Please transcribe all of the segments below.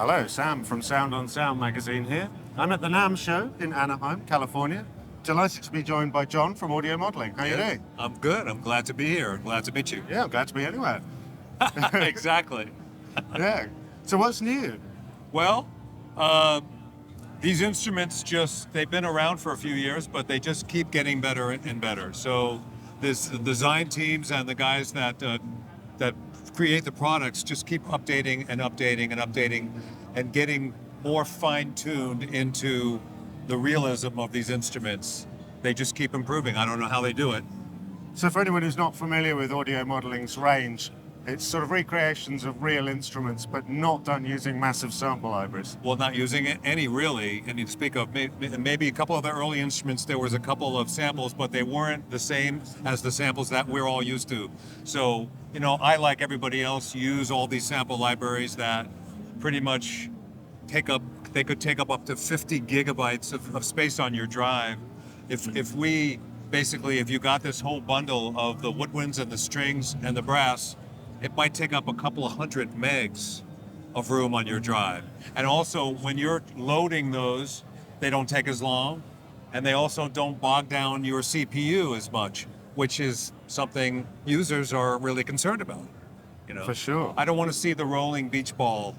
Hello, Sam from Sound on Sound magazine here. I'm at the NAMM show in Anaheim, California. Delighted to be joined by John from Audio Modeling. How are you doing? I'm good. I'm glad to be here. Glad to meet you. Yeah, I'm glad to be anywhere. Exactly. Yeah. So what's new? Well, these instruments they've been around for a few years, but they just keep getting better and better. So the design teams and the guys that create the products just keep updating and updating and updating and getting more fine-tuned into the realism of these instruments. They just keep improving. I don't know how they do it. So for anyone who's not familiar with Audio Modeling's range, it's sort of recreations of real instruments, but not done using massive sample libraries. Well, not using any really. And you speak of maybe a couple of the early instruments, there was a couple of samples, but they weren't the same as the samples that we're all used to. So, I, like everybody else, use all these sample libraries that pretty much they could take up to 50 gigabytes of space on your drive. If you got this whole bundle of the woodwinds and the strings and the brass, it might take up a couple of 100 megs of room on your drive. And also, when you're loading those, they don't take as long, and they also don't bog down your CPU as much, which is something users are really concerned about. For sure. I don't want to see the rolling beach ball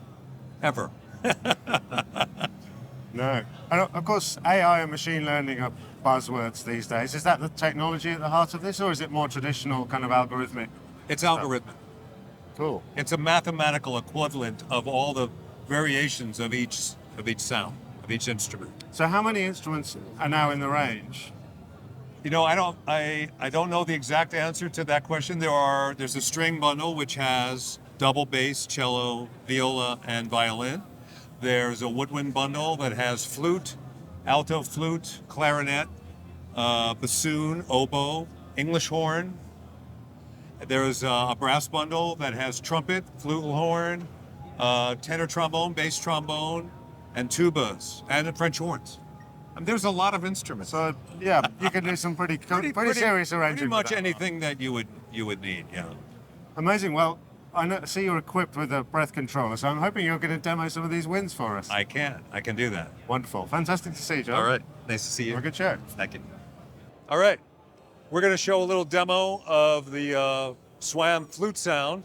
ever. No. And of course, AI and machine learning are buzzwords these days. Is that the technology at the heart of this, or is it more traditional kind of algorithmic? It's algorithmic. Cool. It's a mathematical equivalent of all the variations of each sound, of each instrument. So how many instruments are now in the range? I don't know the exact answer to that question. There's a string bundle which has double bass, cello, viola, and violin. There's a woodwind bundle that has flute, alto flute, clarinet, bassoon, oboe, English horn. There's a brass bundle that has trumpet, flugelhorn, tenor trombone, bass trombone, and tubas, and French horns. There's a lot of instruments. So yeah, you can do some pretty serious arranging. Pretty much anything that you would need. Yeah. Amazing. Well, I see you're equipped with a breath controller, so I'm hoping you're going to demo some of these winds for us. I can do that. Wonderful. Fantastic to see you, John. All right. Nice to see you. Have a good show. Thank you. All right. We're going to show a little demo of the SWAM flute sound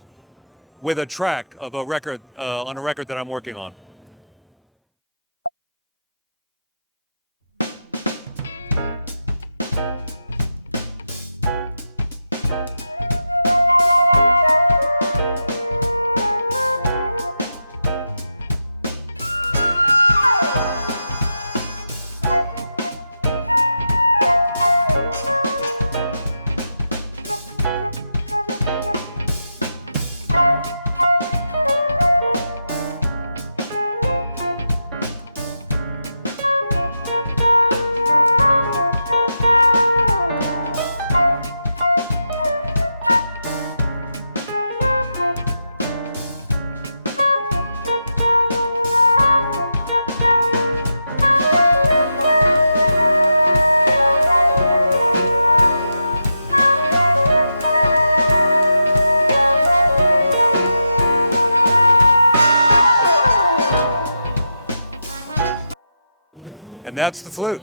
with a track of a record, on a record that I'm working on. And that's the flute.